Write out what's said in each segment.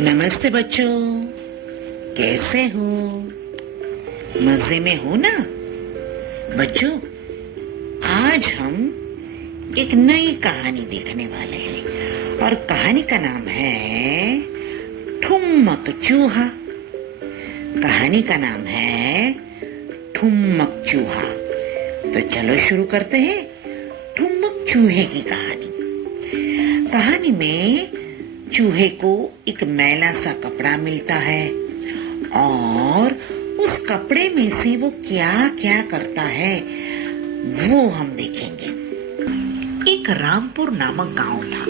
नमस्ते बच्चों, कैसे हो? मजे में हो ना? बच्चों, आज हम एक नई कहानी देखने वाले हैं और कहानी का नाम है ठुमक चूहा। कहानी का नाम है ठुमक चूहा। तो चलो शुरू करते हैं ठुमक चूहे की कहानी। कहानी में चूहे को एक मैला सा कपड़ा मिलता है और उस कपड़े में से वो क्या क्या करता है वो हम देखेंगे। एक रामपुर नामक गांव था।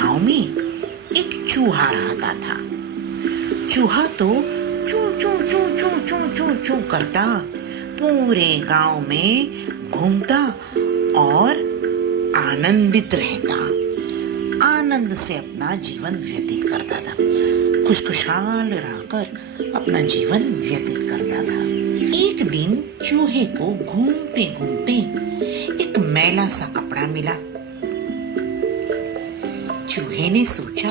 गांव में एक चूहा रहता था। चूहा तो चू चू चू चू चू चू चू करता पूरे गांव में घूमता और आनंदित रहता, आनंद से अपना जीवन व्यतीत करता था, खुशखुशाल रहकर अपना जीवन व्यतीत करता था। एक दिन चूहे को घूमते घूमते एक मैला सा कपड़ा मिला। चूहे ने सोचा,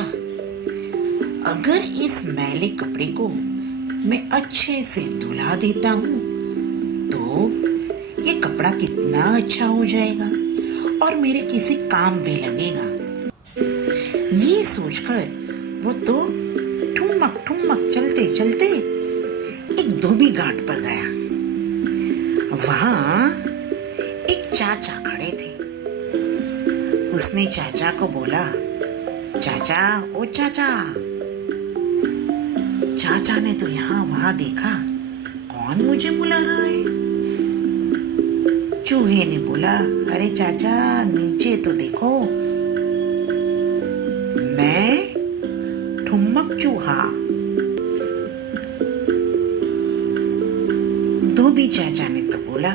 अगर इस मैले कपड़े को मैं अच्छे से धुला देता हूँ तो ये कपड़ा कितना अच्छा हो जाएगा और मेरे किसी काम भी लगेगा। ये सोचकर वो तो ठुमक ठुमक चलते चलते एक धोबी घाट पर गया। वहां एक चाचा खड़े थे। उसने चाचा को बोला, चाचा, ओ चाचा। चाचा ने तो यहाँ वहां देखा, कौन मुझे बुला रहा है? चूहे ने बोला, अरे चाचा, नीचे तो देखो, मैं ठुमक चूहा। धोबी चाचा ने तो बोला,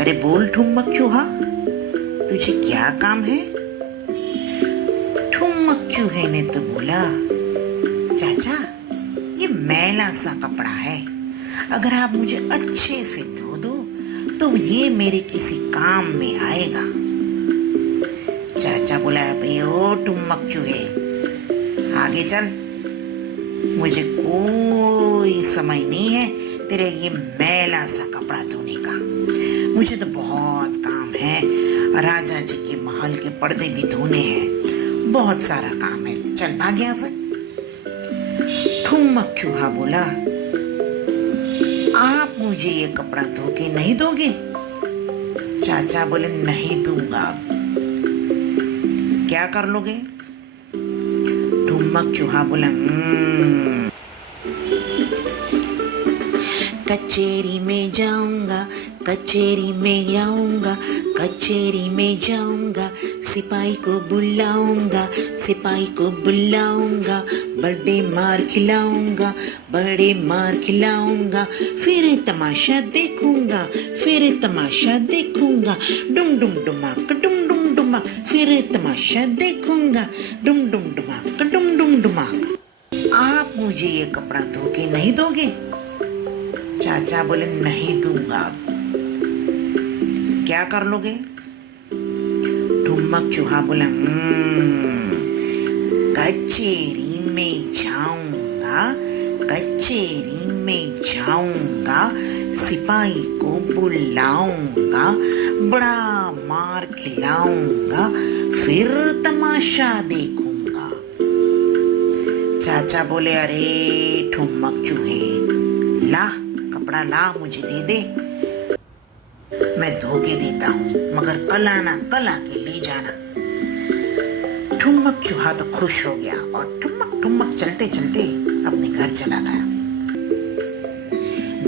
अरे बोल ठुमक चूहा, तुझे क्या काम है? ठुमक चूहे ने तो बोला, चाचा, ये मैला सा कपड़ा है, अगर आप मुझे अच्छे से धो दो तो ये मेरे किसी काम में आएगा। चाचा बोला, भाई ओ ठुमक चूहे, आगे चल, मुझे कोई समय नहीं है तेरे ये मैला सा कपड़ा धोने का। मुझे तो बहुत काम है, राजा जी के महल के पर्दे भी धोने हैं, बहुत सारा काम है, चल भाग यहाँ से। ठुमक चूहा बोला, आप मुझे ये कपड़ा धो के नहीं दोगे? चाचा बोले, नहीं दूंगा। क्या कर लोगे? ठुमक चूहा बोला, कचेरी में जाऊंगा, कचेरी में आऊंगा, कचेरी में जाऊंगा, सिपाही को बुलाऊंगा, सिपाही को बुलाऊंगा, बड़े मार खिलाऊंगा, बड़े मार खिलाऊंगा, फिर तमाशा देखूंगा, फिर तमाशा देखूंगा, डुम डुम डुमाक, डुम डुम डुमाक, फिर तमाशा देखूंगा, डुम डुम डुमाक, डुम डुम डुमाक। आप मुझे ये कपड़ा धो के नहीं दोगे? चाचा बोले, नहीं दूंगा। क्या कर लोगे? ठुमक चूहा बोला, कचेरी में जाऊंगा, कचेरी में जाऊंगा, सिपाही को बुलाऊंगा, बड़ा मार खिलाऊंगा, फिर तमाशा देखूंगा। चाचा बोले, अरे ठुमक चूहे, ला कपड़ा, ला मुझे दे दे, मैं धो के देता हूँ, मगर कल आना, कल आके ले जाना। ठुमक चूहा तो खुश हो गया और ठुमक ठुमक चलते चलते अपने घर चला गया।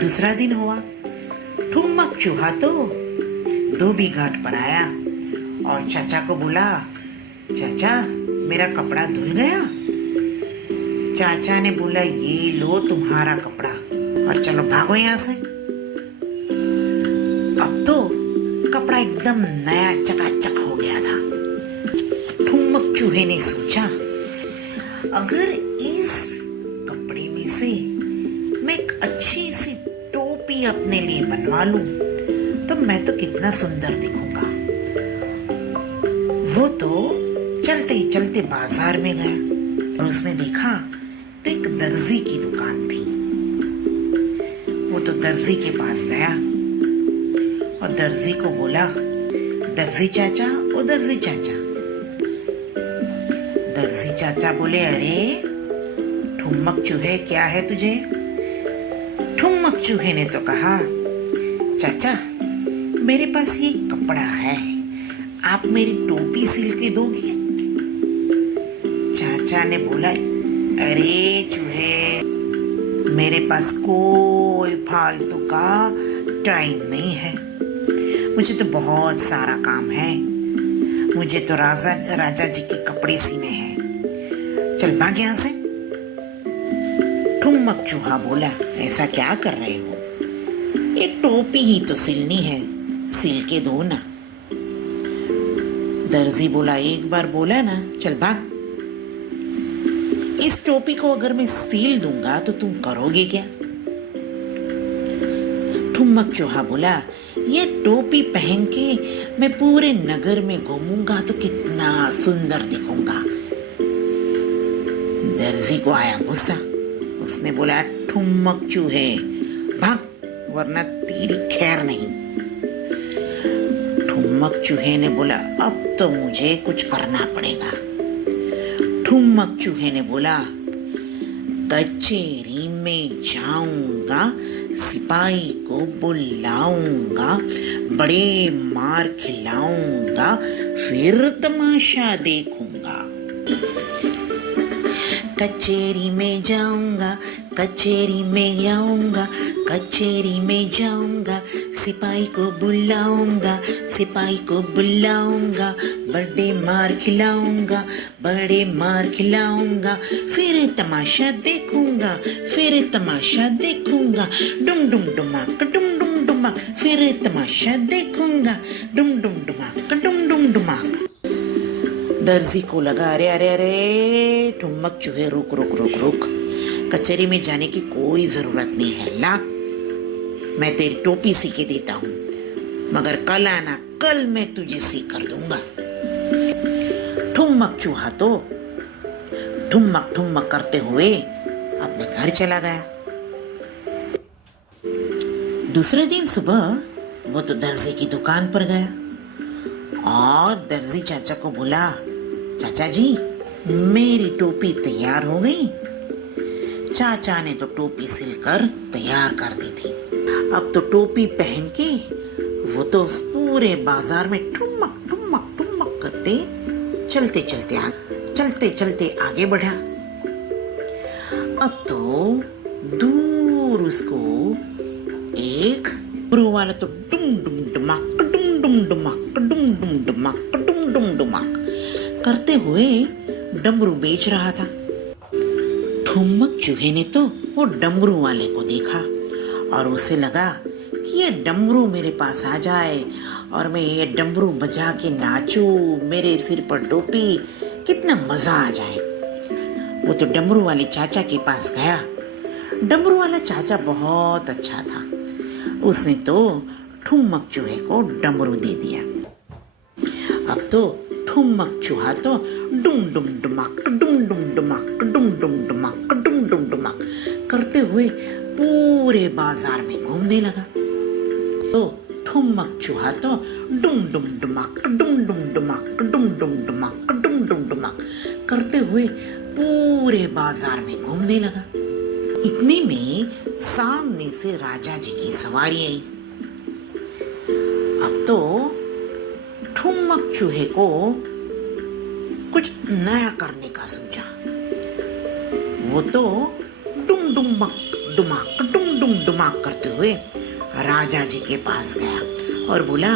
दूसरा दिन हुआ। ठुमक चूहा तो धोबी घाट पर आया और चाचा को बोला, चाचा, मेरा कपड़ा धुल गया? चाचा ने बोला, ये लो तुम्हारा कपड़ा और चलो भागो यहाँ से। अब तो कपड़ा एकदम नया चकाचक हो गया था। ठुमक चूहे ने सोचा, अगर इस कपड़े में से मैं एक अच्छी सी टोपी अपने लिए बनवा लूं तो मैं तो कितना सुंदर दिखूंगा। वो तो चलते चलते बाजार में गया और उसने देखा तो एक दर्जी की दुकान थी। वो तो दर्जी के पास गया और दर्जी को बोला, दर्जी चाचा, ओ दर्जी चाचा। दर्जी चाचा बोले, अरे ठुमक चूहे, क्या है तुझे? ठुमक चूहे ने तो कहा, चाचा मेरे पास ये कपड़ा है, आप मेरी टोपी सिल के दोगे? चाचा ने बोला, अरे चूहे, मेरे पास कोई फालतू का टाइम नहीं है, मुझे तो बहुत सारा काम है, मुझे तो राजा जी के कपड़े सीने हैं, चल भाग यहाँ से। ठुमक चूहा बोला, ऐसा क्या कर रहे हो, एक टोपी ही तो सिलनी है, सिल के दो ना। दर्जी बोला, एक बार बोला ना, चल भाग। इस टोपी को अगर मैं सील दूंगा तो तुम करोगे क्या? ठुमक चूहा बोला, ये टोपी पहन के मैं पूरे नगर में घूमूंगा तो कितना सुंदर दिखूंगा। दर्जी को आया गुस्सा, उसने बोला, ठुमक चूहे भाग, वरना तेरी खैर नहीं। ठुमक चूहे ने बोला, अब तो मुझे कुछ करना पड़ेगा। ठुमक चूहे ने बोला, कचेरी में जाऊंगा, सिपाही को बुलाऊंगा, बड़े मार खिलाऊंगा, फिर तमाशा देखूंगा। कचेरी में जाऊंगा, कचेरी में जाऊंगा, कचेरी में जाऊंगा, सिपाही को बुलाऊंगा, सिपाही को बुलाऊंगा, बड़े मार खिलाऊंगा, बड़े मार खिलाऊंगा, फिर तमाशा देखूंगा, फिर तमाशा देखूंगा, डुम डुम डुमाक, डुम डुम डुमाक, फिर तमाशा देखूंगा, डुम डुम डुमाक, डुम डुम डुमाक। दर्जी को लगा, अरे अरे अरे ठुमक चूहे, रुक रुक रुक रुक, कचहरी में जाने की कोई जरूरत नहीं है, ला मैं तेरी टोपी सी के देता हूँ, मगर कल आना, कल मैं तुझे सी कर दूंगा। ठुमक चूहा तो ठुमक ठुमक करते हुए अपने घर चला गया। दूसरे दिन सुबह वो तो दर्जी की दुकान पर गया और दर्जी चाचा को बोला, चाचा जी मेरी टोपी तैयार हो गई। चाचा ने तो टोपी सिलकर तैयार कर दी थी। अब तो टोपी पहन के वो तो पूरे बाजार में ठुमक ठुमक ठुमक करते चलते चलते आगे बढ़ा। अब तो दूर उसको एक डमरू वाला तो डुम डुम डुमाक, डुम डुम डुमाक, डुम डुम डुमाक, डुम डुम डुमाक करते हुए डमरू बेच रहा था। ठुमक चूहे ने तो वो डमरू वाले को देखा और उसे लगा कि ये डमरू मेरे पास आ जाए और मैं ये डमरू बजा के नाचूं, मेरे सिर पर टोपी, कितना मजा आ जाए। वो तो डमरू वाले चाचा के पास गया। डमरू वाला चाचा बहुत अच्छा था, उसने तो ठुमक चूहे को डमरू दे दिया। अब तो ठुमक चूहा तो डुम डुम डुमाक, डुम डुम डुमाक, डुम डुम डुमाक, डुम डुम डुमाक करते हुए पूरे बाजार में घूमने लगा। तो ठुमक चूहा तो डुम डुम डुमाक, डुम डुम डुमाक, डुम डुम डुमाक, डुम डुम डुमाक करते हुए पूरे बाजार में घूमने लगा। इतने में सामने से राजा जी की सवारी आई। अब तो ठुमक चूहे को कुछ नया करने का सूझा। वो तो डुम डुम डुमाक, डुम डुम डुमाक करते हुए राजा जी के पास गया और बोला,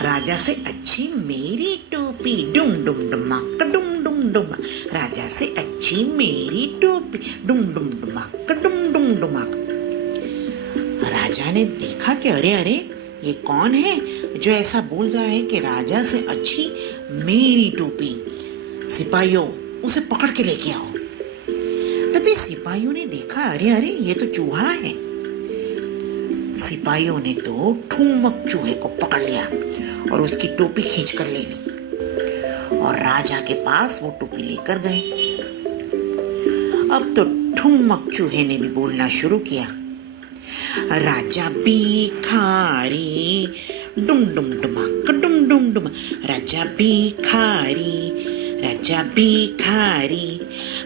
राजा से अच्छी मेरी टोपी, डुम डुम डुमाक, डुम डुम डुमाक, राजा से अच्छी मेरी टोपी, डुम डुम डुमाक, डुम डुम डुमाक। राजा ने देखा कि अरे अरे ये कौन है जो ऐसा बोल रहा है कि राजा से अच्छी मेरी टोपी। सिपाहियों उसे पकड़ के लेके आओ। तभी सिपाहियों ने देखा, अरे अरे ये तो चूहा है। सिपाहियों ने तो ठुमक चूहे को पकड़ लिया और उसकी टोपी खींच कर ले ली और राजा के पास वो टोपी लेकर गए। अब तो ठुमक चूहे ने भी बोलना शुरू किया। राजा भिखारी, डुम डुम डुमक डुम डुम डुम। राजा भिखारी, राजा भिखारी,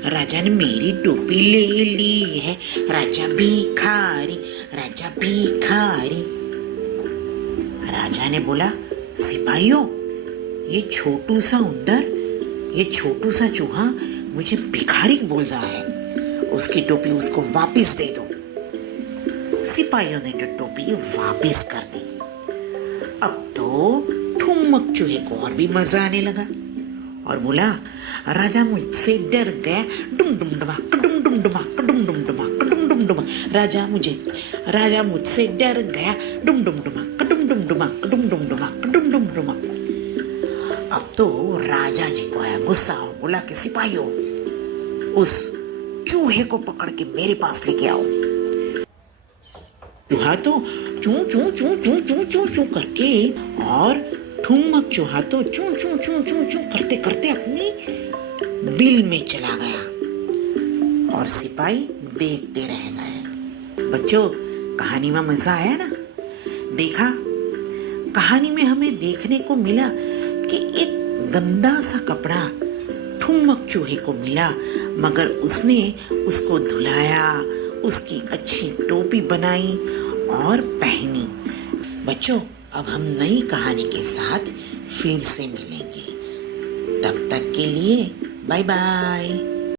राजा ने मेरी टोपी ले ली है। राजा भिखारी, राजा भिखारी। राजा ने बोला, सिपाहियों, ये छोटू सा उंदर, ये छोटू सा चूहा मुझे भिखारी बोल रहा है, उसकी टोपी उसको वापस दे दो। सिपाहियों ने तो टोपी वापस कर दी। अब तो ठुमक चूहे को और भी मजा आने लगा और बोला, राजा मुझसे डर गया, डुम डुम डुमक डुम डुम डुमक डुम डुम डुमक डुम डुम डुमक। राजा मुझसे डर गया, डुम डुम डुमक डुम डुम डुमक डुम डुम डुमक डुम डुम डुमक। अब तो राजा जी को आया गुस्सा और बोला कि सिपाहियों, उस चूहे को पकड़ के मेरे पास लेके आओ। चूहा तो चू चू चू चू चू चू चू करके और ठुमक चूहा तो चू चू चू चू चू करते करते अपनी बिल में चला गया और सिपाही देखते रह गए। बच्चों, कहानी में मजा आया ना? देखा, कहानी में हमें देखने को मिला कि एक गंदा सा कपड़ा ठुमक चूहे को मिला, मगर उसने उसको धुलाया, उसकी अच्छी टोपी बनाई और पहनी। बच्चों, अब हम नई कहानी के साथ फिर से मिलेंगे। तब तक के लिए बाय बाय।